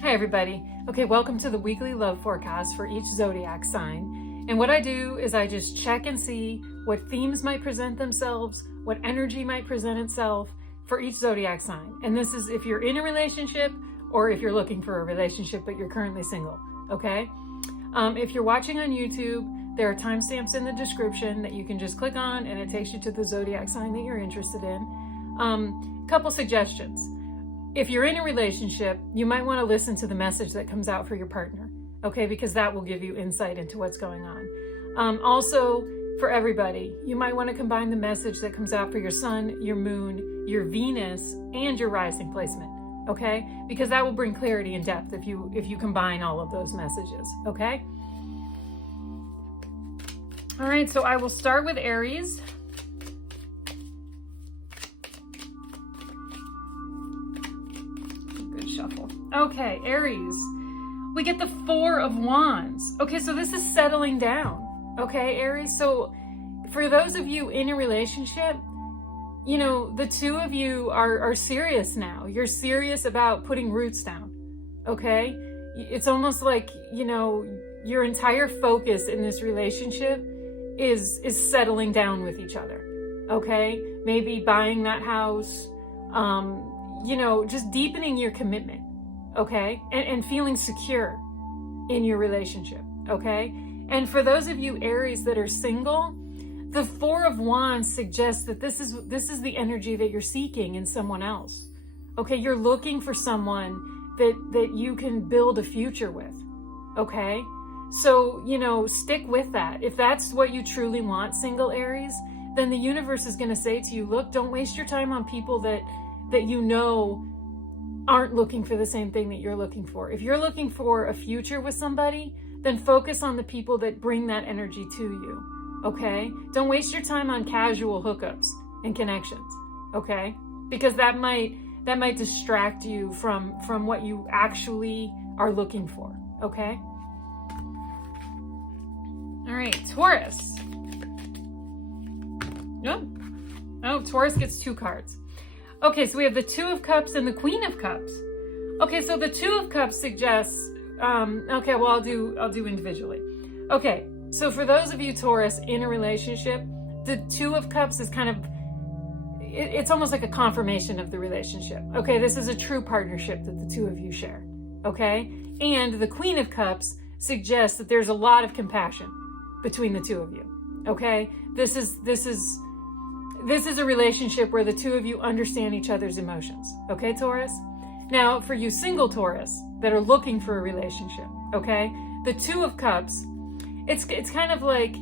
Hi everybody. Okay, welcome to the weekly love forecast for each zodiac sign. And what I do is I just check and see what themes might present themselves, what energy might present itself for each zodiac sign. And this is if you're in a relationship or if you're looking for a relationship but you're currently single, okay? If you're watching on YouTube, there are timestamps in the description that you can just click on and it takes you to the zodiac sign that you're interested in. Couple suggestions. If you're in a relationship, you might want to listen to the message that comes out for your partner, okay? Because that will give you insight into what's going on. Also, for everybody, you might want to combine the message that comes out for your sun, your moon, your Venus, and your rising placement, okay? Because that will bring clarity and depth if you combine all of those messages, okay? All right, so I will start with Aries. Shuffle. Okay, Aries, we get the Four of Wands. Okay, so this is settling down. Okay, Aries, so for those of you in a relationship, you know, the two of you are serious now. You're serious about putting roots down. Okay, it's almost like, you know, your entire focus in this relationship is settling down with each other. Okay, maybe buying that house, you know, just deepening your commitment, okay? And feeling secure in your relationship, okay? And for those of you Aries that are single, the Four of Wands suggests that this is the energy that you're seeking in someone else, okay? You're looking for someone that you can build a future with, okay? So, you know, stick with that. If that's what you truly want, single Aries, then the universe is going to say to you, look, don't waste your time on people that you know aren't looking for the same thing that you're looking for. If you're looking for a future with somebody, then focus on the people that bring that energy to you, okay? Don't waste your time on casual hookups and connections, okay? Because that might distract you from what you actually are looking for, okay? All right, Taurus. Oh, Taurus gets two cards. Okay, so we have the Two of Cups and the Queen of Cups. Okay, so the Two of Cups suggests, okay, well, I'll do individually. Okay, so for those of you Taurus in a relationship, the Two of Cups is kind of, it's almost like a confirmation of the relationship. Okay, this is a true partnership that the two of you share. Okay, and the Queen of Cups suggests that there's a lot of compassion between the two of you. Okay, this is a relationship where the two of you understand each other's emotions. Okay, Taurus? Now, for you single Taurus that are looking for a relationship, okay, the Two of Cups, it's kind of like,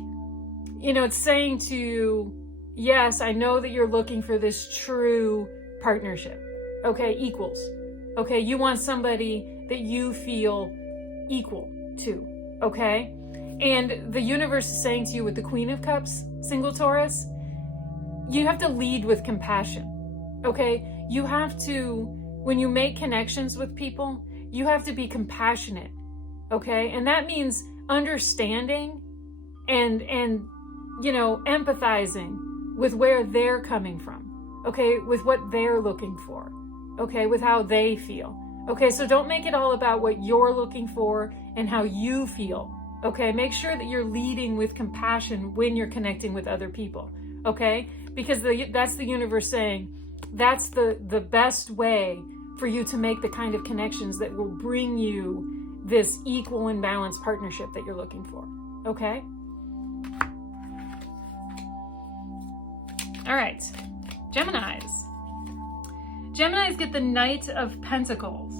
you know, it's saying to you, yes, I know that you're looking for this true partnership. Okay, equals. Okay, you want somebody that you feel equal to. Okay? And the universe is saying to you with the Queen of Cups, single Taurus, you have to lead with compassion, okay? You have to, when you make connections with people, you have to be compassionate, okay? And that means understanding and you know, empathizing with where they're coming from, okay? With what they're looking for, okay? With how they feel, okay? So don't make it all about what you're looking for and how you feel, okay? Make sure that you're leading with compassion when you're connecting with other people, okay? Because that's the universe saying that's the best way for you to make the kind of connections that will bring you this equal and balanced partnership that you're looking for. Okay? All right. Geminis. Geminis get the Knight of Pentacles.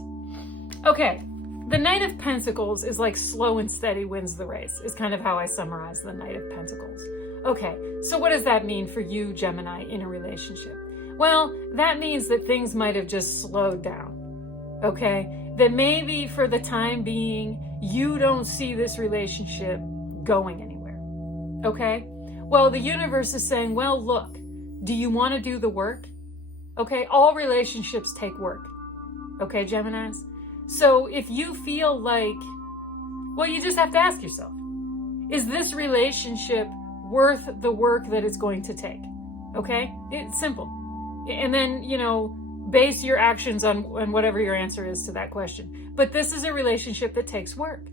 Okay. The Knight of Pentacles is like slow and steady wins the race, is kind of how I summarize the Knight of Pentacles. Okay, so what does that mean for you, Gemini, in a relationship? Well, that means that things might have just slowed down, okay? That maybe for the time being, you don't see this relationship going anywhere, okay? Well, the universe is saying, well, look, do you want to do the work? Okay, all relationships take work, okay, Geminis? So if you feel like, well, you just have to ask yourself, is this relationship worth the work that it's going to take? Okay, it's simple. And then, you know, base your actions on whatever your answer is to that question. But this is a relationship that takes work.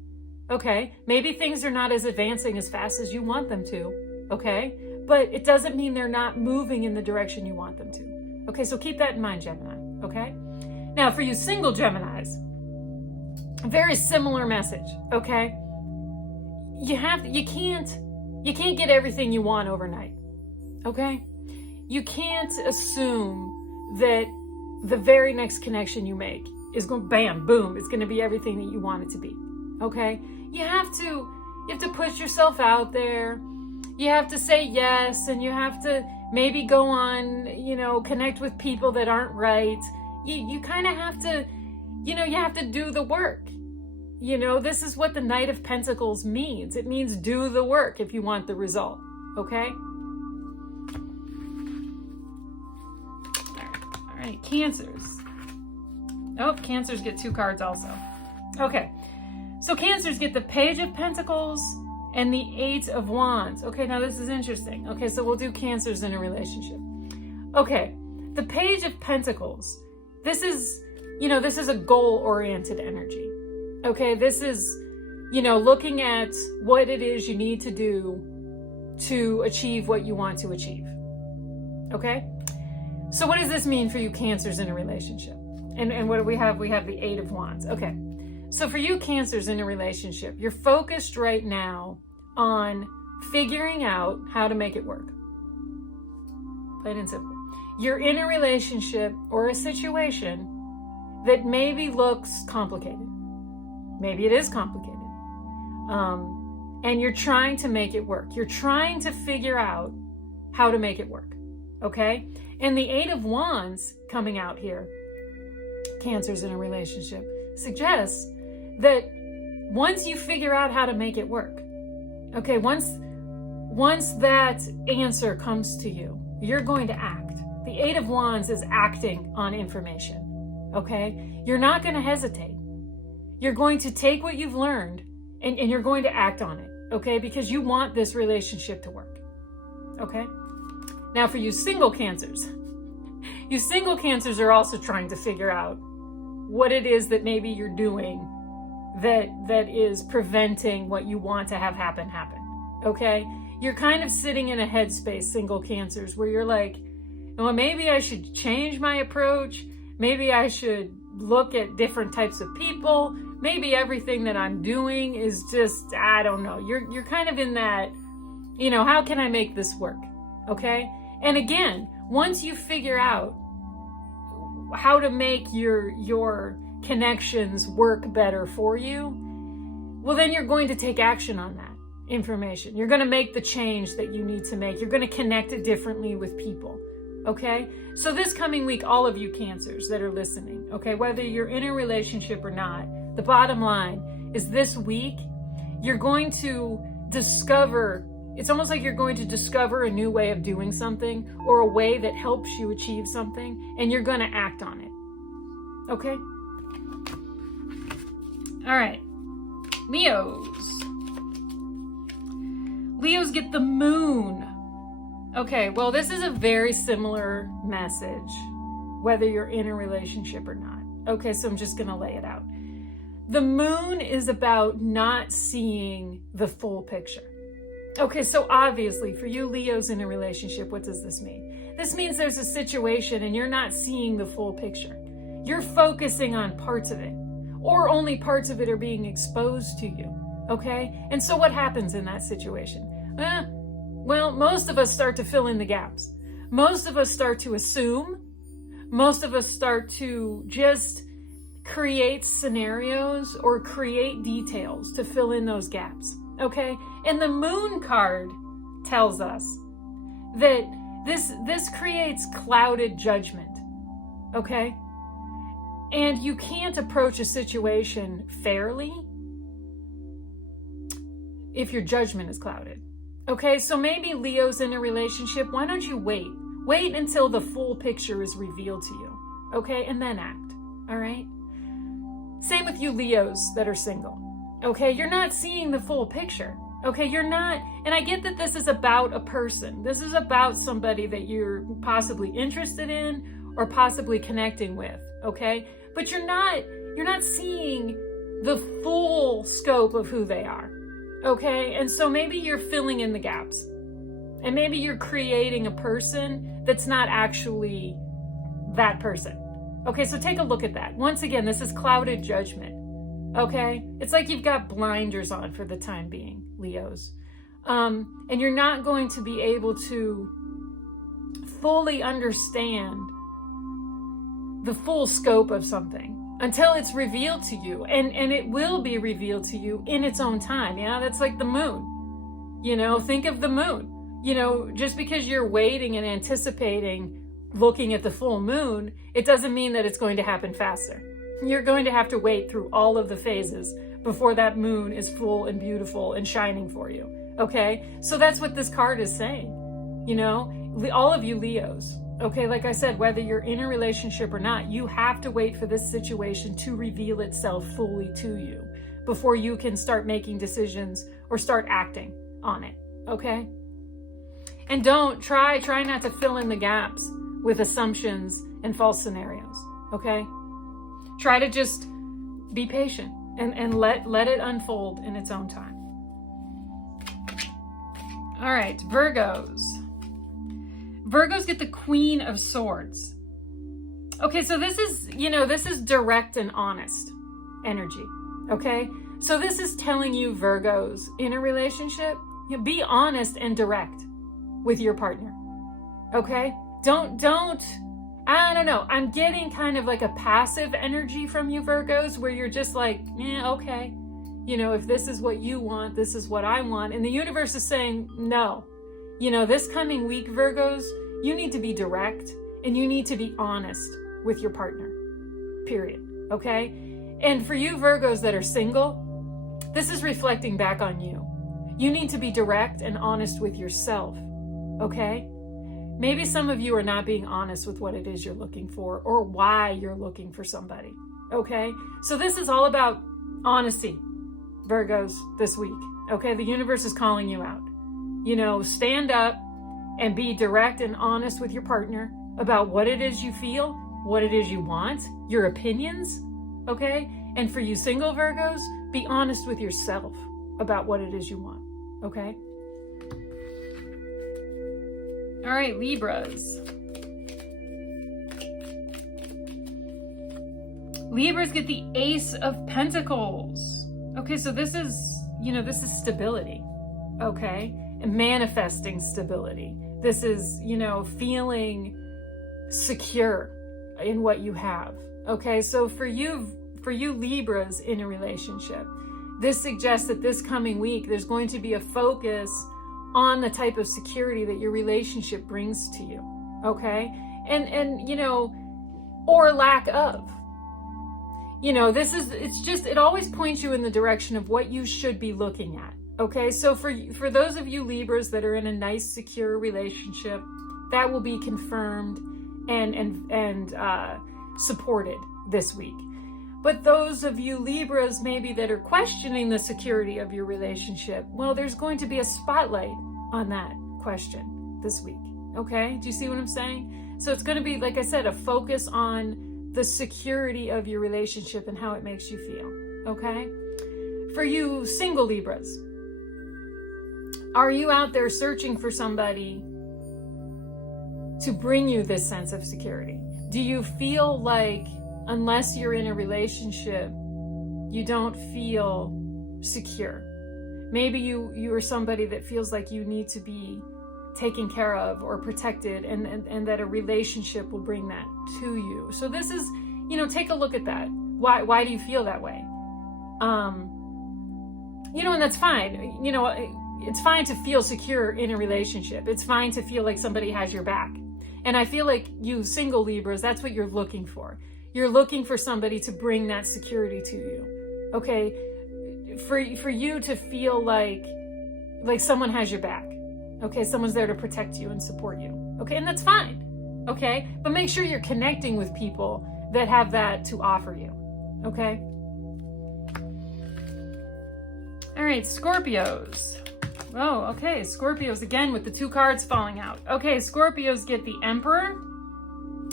Okay? Maybe things are not as advancing as fast as you want them to. Okay? But it doesn't mean they're not moving in the direction you want them to. Okay? So keep that in mind, Gemini. Okay? Now, for you single Geminis, a very similar message. Okay? You can't get everything you want overnight. Okay? You can't assume that the very next connection you make is going, bam, boom, it's going to be everything that you want it to be. Okay? You have to put yourself out there. You have to say yes, and you have to maybe go on, connect with people that aren't right. You kind of have to, you have to do the work. This is what the Knight of Pentacles means. It means do the work if you want the result. Okay? All right, Cancers. Oh, Cancers get 2 cards also. Okay, so Cancers get the Page of Pentacles and the 8 of Wands. Okay, now this is interesting. Okay, so we'll do Cancers in a relationship. Okay, the Page of Pentacles. This is a goal-oriented energy. Okay, this is, looking at what it is you need to do to achieve what you want to achieve. Okay? So what does this mean for you Cancers in a relationship? And what do we have? We have the 8 of Wands. Okay. So for you Cancers in a relationship, you're focused right now on figuring out how to make it work. Plain and simple. You're in a relationship or a situation that maybe looks complicated. Maybe it is complicated. And you're trying to make it work. You're trying to figure out how to make it work. Okay? And the 8 of Wands coming out here, Cancers in a relationship, suggests that once you figure out how to make it work, okay, once that answer comes to you, you're going to act. The 8 of Wands is acting on information. Okay? You're not going to hesitate. You're going to take what you've learned and you're going to act on it, okay? Because you want this relationship to work, okay? Now for you single Cancers, you single Cancers are also trying to figure out what it is that maybe you're doing that is preventing what you want to have happen, okay? You're kind of sitting in a headspace, single Cancers, where you're like, well, maybe I should change my approach. Maybe I should look at different types of people. Maybe everything that I'm doing is just, I don't know. You're kind of in that, how can I make this work? Okay? And again, once you figure out how to make your connections work better for you, well, then you're going to take action on that information. You're going to make the change that you need to make. You're going to connect it differently with people. Okay? So this coming week, all of you Cancers that are listening, okay, whether you're in a relationship or not, the bottom line is this week, you're going to discover, it's almost like you're going to discover a new way of doing something or a way that helps you achieve something, and you're going to act on it. Okay? All right. Leos. Leos get the Moon. Okay, well, this is a very similar message, whether you're in a relationship or not. Okay, so I'm just going to lay it out. The Moon is about not seeing the full picture. Okay, so obviously for you Leos in a relationship, what does this mean? This means there's a situation and you're not seeing the full picture. You're focusing on parts of it, or only parts of it are being exposed to you. Okay, and so what happens in that situation? Well, most of us start to fill in the gaps. Most of us start to assume. Most of us start to just create scenarios or create details to fill in those gaps. Okay? And the Moon card tells us that this creates clouded judgment. Okay? And you can't approach a situation fairly if your judgment is clouded. Okay, so maybe Leo's in a relationship. Why don't you wait? Wait until the full picture is revealed to you. Okay, and then act. All right? Same with you Leos that are single. Okay, you're not seeing the full picture. Okay, you're not, and I get that this is about a person. This is about somebody that you're possibly interested in, or possibly connecting with, okay? But you're not seeing the full scope of who they are, okay? And so maybe you're filling in the gaps. And maybe you're creating a person that's not actually that person. Okay, so take a look at that. Once again, this is clouded judgment. Okay? It's like you've got blinders on for the time being, Leos. And you're not going to be able to fully understand the full scope of something until it's revealed to you. And it will be revealed to you in its own time. Yeah, that's like the moon. You know, think of the moon. You know, just because you're waiting and anticipating looking at the full moon, it doesn't mean that it's going to happen faster. You're going to have to wait through all of the phases before that moon is full and beautiful and shining for you. Okay? So that's what this card is saying. You know, all of you Leos, okay, like I said, whether you're in a relationship or not, you have to wait for this situation to reveal itself fully to you before you can start making decisions or start acting on it. Okay? And don't try not to fill in the gaps with assumptions and false scenarios, okay? Try to just be patient and let it unfold in its own time. All right, Virgos. Virgos get the Queen of Swords. Okay, so this is, this is direct and honest energy, okay? So this is telling you, Virgos, in a relationship, be honest and direct with your partner, okay? Don't, I don't know. I'm getting kind of like a passive energy from you, Virgos, where you're just like, yeah, okay. If this is what you want, this is what I want. And the universe is saying, no. This coming week, Virgos, you need to be direct and you need to be honest with your partner, period, okay? And for you Virgos that are single, this is reflecting back on you. You need to be direct and honest with yourself. Okay? Maybe some of you are not being honest with what it is you're looking for or why you're looking for somebody. Okay? So this is all about honesty, Virgos, this week. Okay? The universe is calling you out. Stand up and be direct and honest with your partner about what it is you feel, what it is you want, your opinions. Okay? And for you single Virgos, be honest with yourself about what it is you want. Okay? All right, Libras. Libras get the Ace of Pentacles. Okay, so this is stability. Okay? And manifesting stability. This is, feeling secure in what you have. Okay? So for you Libras in a relationship, this suggests that this coming week there's going to be a focus on the type of security that your relationship brings to you, okay? And or lack of. It always points you in the direction of what you should be looking at, okay? So for those of you Libras that are in a nice, secure relationship, that will be confirmed and supported this week. But those of you Libras maybe that are questioning the security of your relationship, well, there's going to be a spotlight on that question this week, okay? Do you see what I'm saying? So it's going to be, like I said, a focus on the security of your relationship and how it makes you feel, okay? For you single Libras, are you out there searching for somebody to bring you this sense of security? Do you feel like unless you're in a relationship, you don't feel secure? Maybe you are somebody that feels like you need to be taken care of or protected and that a relationship will bring that to you. So this is, take a look at that. Why do you feel that way? And that's fine. It's fine to feel secure in a relationship. It's fine to feel like somebody has your back. And I feel like you single Libras, that's what you're looking for. You're looking for somebody to bring that security to you. Okay? For you to feel like someone has your back. Okay? Someone's there to protect you and support you. Okay? And that's fine. Okay? But make sure you're connecting with people that have that to offer you. Okay? All right, Scorpios. Oh, okay. Scorpios again with the two cards falling out. Okay, Scorpios get the Emperor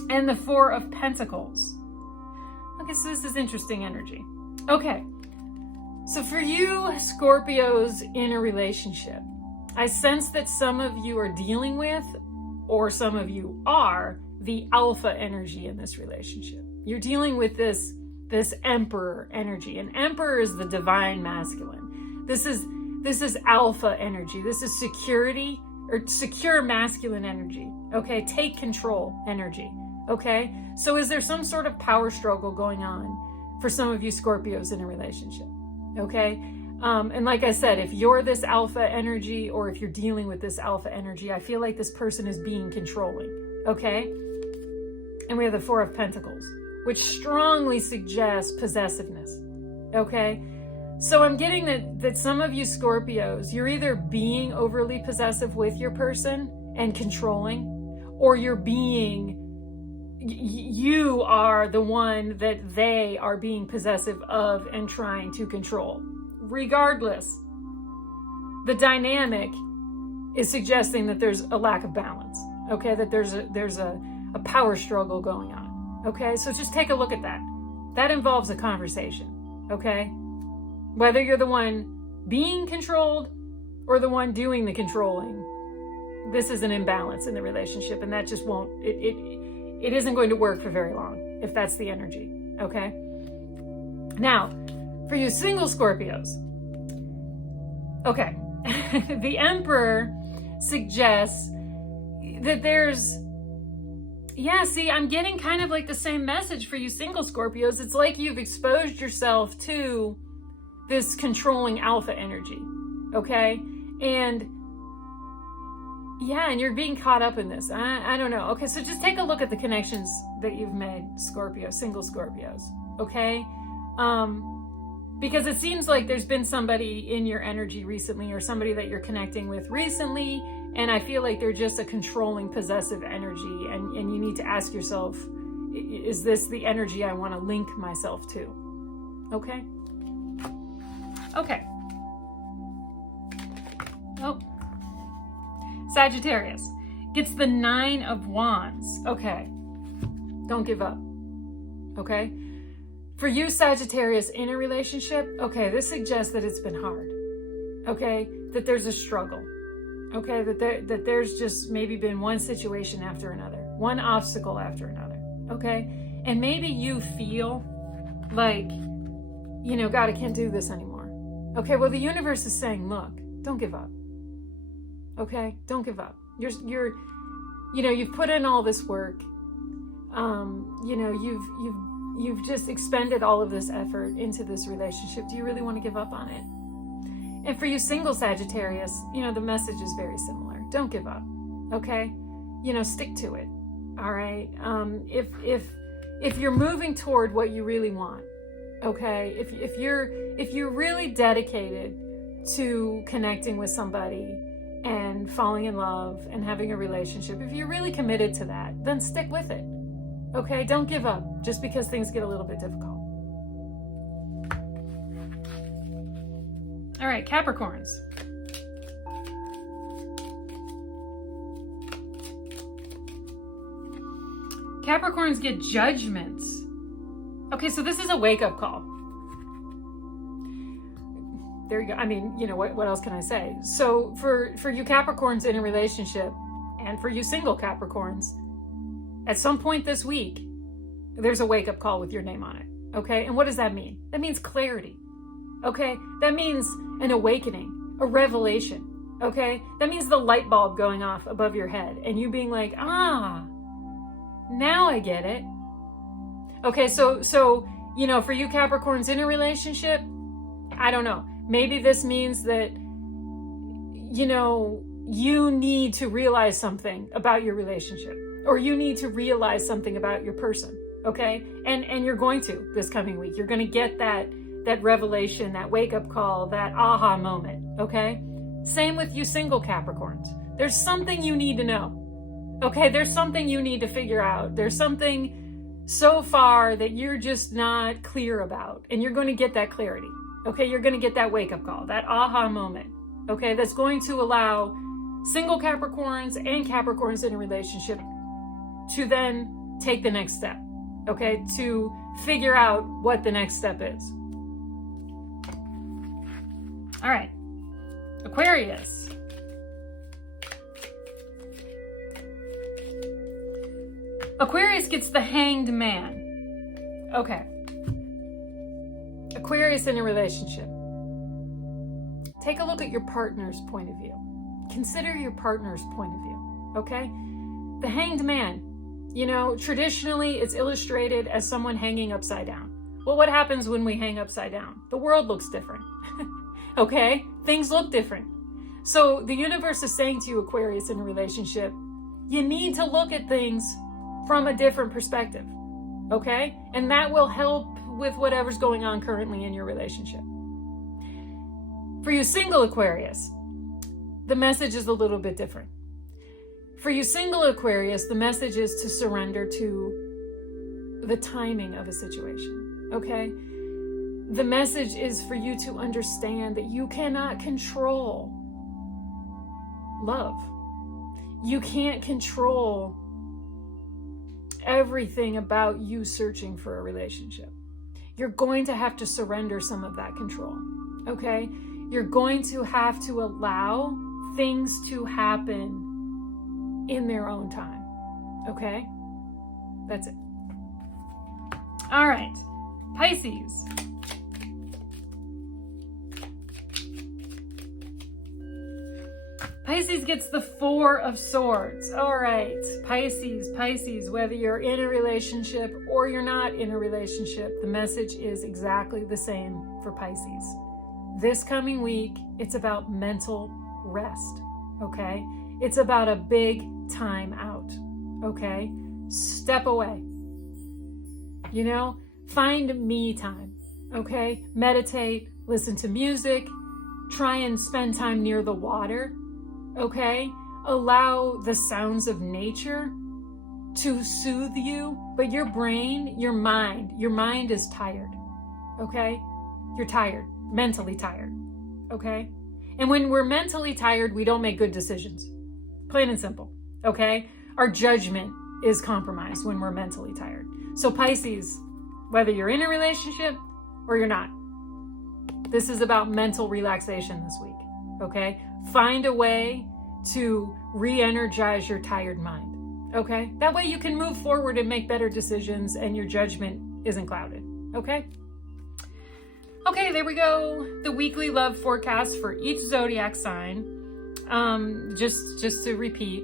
and the Four of Pentacles. Okay, so this is interesting energy. Okay, so for you Scorpios in a relationship, I sense that some of you are dealing with, or some of you are, the alpha energy in this relationship. You're dealing with this emperor energy. And emperor is the divine masculine. This is alpha energy. This is security, or secure masculine energy. Okay, take control energy. Okay, so is there some sort of power struggle going on for some of you Scorpios in a relationship? Okay, and like I said, if you're this alpha energy, or if you're dealing with this alpha energy, I feel like this person is being controlling. Okay, and we have the Four of Pentacles, which strongly suggests possessiveness. Okay, so I'm getting that some of you Scorpios, you're either being overly possessive with your person and controlling, or you are the one that they are being possessive of and trying to control. Regardless, the dynamic is suggesting that there's a lack of balance. Okay, that there's a power struggle going on. Okay, so just take a look at that. That involves a conversation. Okay, whether you're the one being controlled or the one doing the controlling, this is an imbalance in the relationship, and that just won't, it isn't going to work for very long if that's the energy. Okay, now for you single Scorpios, okay, the Emperor suggests that there's, I'm getting kind of like the same message for you single Scorpios. It's like you've exposed yourself to this controlling alpha energy, okay? And you're being caught up in this. I don't know. Okay, so just take a look at the connections that you've made, Scorpio, single Scorpios, okay? Because it seems like there's been somebody in your energy recently, or somebody that you're connecting with recently, and I feel like they're just a controlling, possessive energy, and you need to ask yourself, is this the energy I want to link myself to? Okay? Okay. Oh. Sagittarius gets the Nine of Wands. Okay. Don't give up. Okay? For you, Sagittarius, in a relationship, okay, this suggests that it's been hard. Okay? That there's a struggle. Okay? That there's just maybe been one situation after another. One obstacle after another. Okay? And maybe you feel like, God, I can't do this anymore. Okay, well, the universe is saying, look, don't give up. Okay? Don't give up. You've put in all this work. You've just expended all of this effort into this relationship. Do you really want to give up on it? And for you single Sagittarius, the message is very similar. Don't give up. Okay? Stick to it. All right? If you're moving toward what you really want, okay? If you're really dedicated to connecting with somebody and falling in love and having a relationship, if you're really committed to that, then stick with it. Okay? Don't give up just because things get a little bit difficult. All right, Capricorns. Capricorns get judgments. Okay, so this is a wake-up call. There you go. I mean, what else can I say? So for you Capricorns in a relationship, and for you single Capricorns, at some point this week, there's a wake-up call with your name on it. Okay, and what does that mean? That means clarity. Okay, that means an awakening, a revelation. Okay, that means the light bulb going off above your head and you being like, now I get it. Okay, so for you Capricorns in a relationship, I don't know. Maybe this means that, you need to realize something about your relationship, or you need to realize something about your person. Okay, and you're going to this coming week. You're going to get that revelation, that wake-up call, that aha moment. Okay, same with you single Capricorns. There's something you need to know. Okay, there's something you need to figure out. There's something so far that you're just not clear about, and you're going to get that clarity. Okay, you're going to get that wake-up call, that aha moment. Okay, that's going to allow single Capricorns and Capricorns in a relationship to then take the next step, okay? To figure out what the next step is. All right, Aquarius. Aquarius gets the Hanged Man. Okay. Aquarius in a relationship. Take a look at your partner's point of view. Consider your partner's point of view, okay? The Hanged Man, you know, traditionally it's illustrated as someone hanging upside down. Well, what happens when we hang upside down? The world looks different, okay? Things look different. So the universe is saying to you, Aquarius in a relationship, you need to look at things from a different perspective, okay? And that will help with whatever's going on currently in your relationship. For you single Aquarius, the message is a little bit different. For you single Aquarius, the message is to surrender to the timing of a situation, okay? The message is for you to understand that you cannot control love. You can't control everything about you searching for a relationship. You're going to have to surrender some of that control, okay? You're going to have to allow things to happen in their own time, okay? That's it. All right, Pisces. Pisces gets the Four of Swords. All right, Pisces, whether you're in a relationship or you're not in a relationship, the message is exactly the same for Pisces. This coming week, it's about mental rest, okay? It's about a big time out, okay? Step away. You know, find me time, okay? Meditate, listen to music, try and spend time near the water, okay? Allow the sounds of nature to soothe you, but your brain, your mind is tired, okay? You're tired, mentally tired, okay? And when we're mentally tired, we don't make good decisions. Plain and simple, okay? Our judgment is compromised when we're mentally tired. So Pisces, whether you're in a relationship or you're not, this is about mental relaxation this week, okay? Find a way to re-energize your tired mind, okay? That way you can move forward and make better decisions and your judgment isn't clouded, okay? Okay, there we go. The weekly love forecast for each zodiac sign. Just to repeat,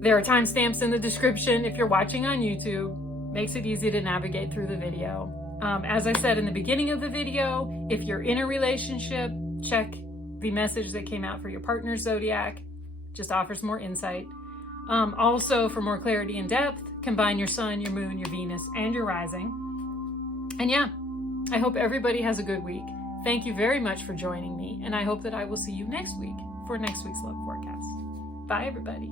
there are timestamps in the description if you're watching on YouTube. Makes it easy to navigate through the video. As I said in the beginning of the video, if you're in a relationship, check the message that came out for your partner's zodiac. Just offers more insight. Also, for more clarity and depth, combine your sun, your moon, your Venus, and your rising. And yeah, I hope everybody has a good week. Thank you very much for joining me, and I hope that I will see you next week for next week's love forecast. Bye, everybody.